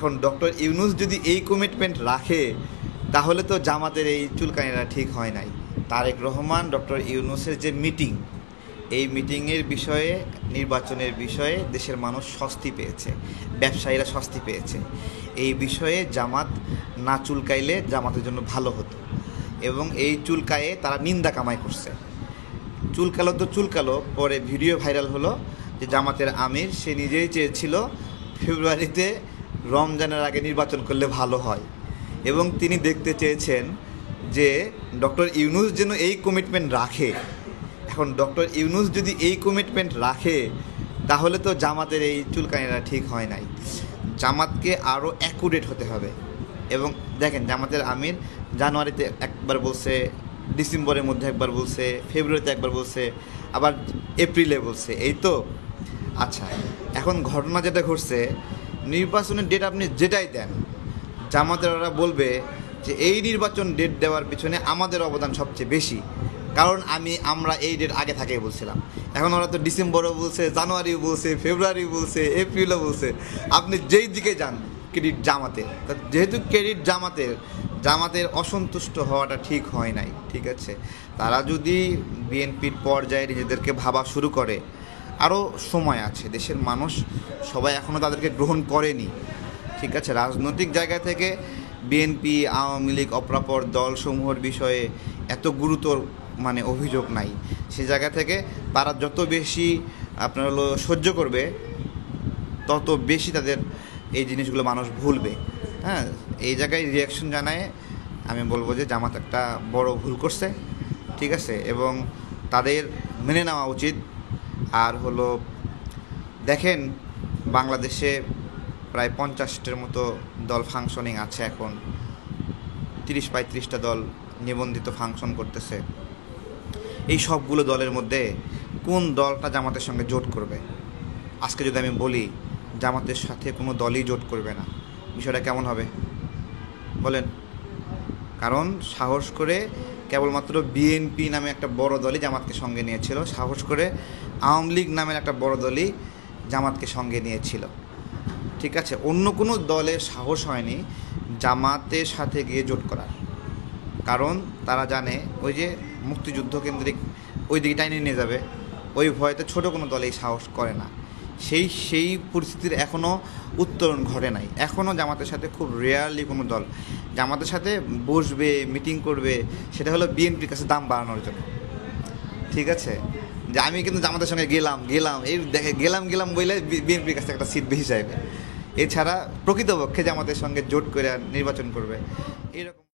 এখন ডক্টর ইউনূস যদি এই কমিটমেন্ট রাখে তাহলে তো জামাতের এই চুলকানিটা ঠিক হয় নাই। তারেক রহমান ডক্টর ইউনূসের যে মিটিং, এই মিটিংয়ের বিষয়ে, নির্বাচনের বিষয়ে দেশের মানুষ স্বস্তি পেয়েছে, ব্যবসায়ীরা স্বস্তি পেয়েছে। এই বিষয়ে জামাত না চুলকাইলে জামাতের জন্য ভালো হতো, এবং এই চুলকায়ে তারা নিন্দা কামাই করছে। চুলকালো তো চুলকালো, পরে ভিডিও ভাইরাল হলো যে জামাতের আমির সে নিজেই চেয়েছিল ফেব্রুয়ারিতে রমজানের আগে নির্বাচন করলে ভালো হয়, এবং তিনি দেখতে চেয়েছেন যে ডক্টর ইউনূস যেন এই কমিটমেন্ট রাখে। এখন ডক্টর ইউনূস যদি এই কমিটমেন্ট রাখে তাহলে তো জামাতের এই চুলকানিটা ঠিক হয় নাই। জামাতকে আরও অ্যাকুরেট হতে হবে। এবং দেখেন, জামাতের আমির জানুয়ারিতে একবার বলছে, ডিসেম্বরের মধ্যে একবার বলছে, ফেব্রুয়ারিতে একবার বলছে, আবার এপ্রিলে বলছে, এই তো। আচ্ছা, এখন ঘটনা যেটা ঘটছে, নির্বাচনের ডেট আপনি যেটাই দেন, জামাতের ওরা বলবে যে এই নির্বাচন ডেট দেওয়ার পিছনে আমাদের অবদান সবচেয়ে বেশি, কারণ আমরা এই ডেট আগে থাকেই বলছিলাম। এখন ওরা তো ডিসেম্বরও বলছে, জানুয়ারিও বলছে, ফেব্রুয়ারি বলছে, এপ্রিলও বলছে। আপনি যেই দিকে যান ক্রেডিট জামাতের। যেহেতু ক্রেডিট জামাতের অসন্তুষ্ট হওয়াটা ঠিক হয় নাই, ঠিক আছে। তারা যদি বিএনপির পর্যায়ে নিজেদেরকে ভাবা শুরু করে, আরও সময় আছে, দেশের মানুষ সবাই এখনও তাদেরকে গ্রহণ করেনি, ঠিক আছে। রাজনৈতিক জায়গা থেকে বিএনপি, আওয়ামী লীগ, অপরাপর দলসমূহের বিষয়ে এত গুরুতর অভিযোগ নাই। সে জায়গা থেকে তারা যত বেশি আপনার সহ্য করবে, তত বেশি তাদের এই জিনিসগুলো মানুষ ভুলবে। হ্যাঁ, এই জায়গায় রিয়াকশন জানায় আমি বলবো যে জামাত একটা বড় ভুল করছে, ঠিক আছে, এবং তাদের মেনে নেওয়া উচিত। আর দেখেন, বাংলাদেশে প্রায় 50টার মতো দল ফাংশনিং আছে এখন, 30-35টা দল নিবন্ধিত ফাংশন করতেছে। এই সবগুলো দলের মধ্যে কোন দলটা জামাতের সঙ্গে জোট করবে? আজকে যদি আমি বলি জামাতের সাথে কোনো দলই জোট করবে না, বিষয়টা কেমন হবে বলেন? কারণ সাহস করে কেবলমাত্র বিএনপি নামে একটা বড় দলই জামাতকে সঙ্গে নিয়েছিল, সাহস করে আওয়ামী লীগ নামের একটা বড় দলই জামাতকে সঙ্গে নিয়েছিল, ঠিক আছে। অন্য কোনো দলের সাহস হয়নি জামাতের সাথে গিয়ে জোট করার, কারণ তারা জানে ওই যে মুক্তিযুদ্ধ কেন্দ্রিক ওই দিকে টাইনে নিয়ে যাবে, ওই ভয়তে ছোট কোনো দলেই সাহস করে না। সেই পরিস্থিতির এখনও উত্তরণ ঘটে নাই। এখনও জামাতের সাথে খুব রেয়ারলি কোনো দল জামাতের সাথে বসবে, মিটিং করবে, সেটা হলো বিএনপির কাছে দাম বাড়ানোর জন্য, ঠিক আছে। যে আমি কিন্তু জামাতের সঙ্গে গেলাম এই দেখে গেলাম বললে বিএনপির কাছে একটা সিট বেশি চাইবে। এছাড়া প্রকৃতপক্ষে জামাতের সঙ্গে জোট করে নির্বাচন করবে, এরকম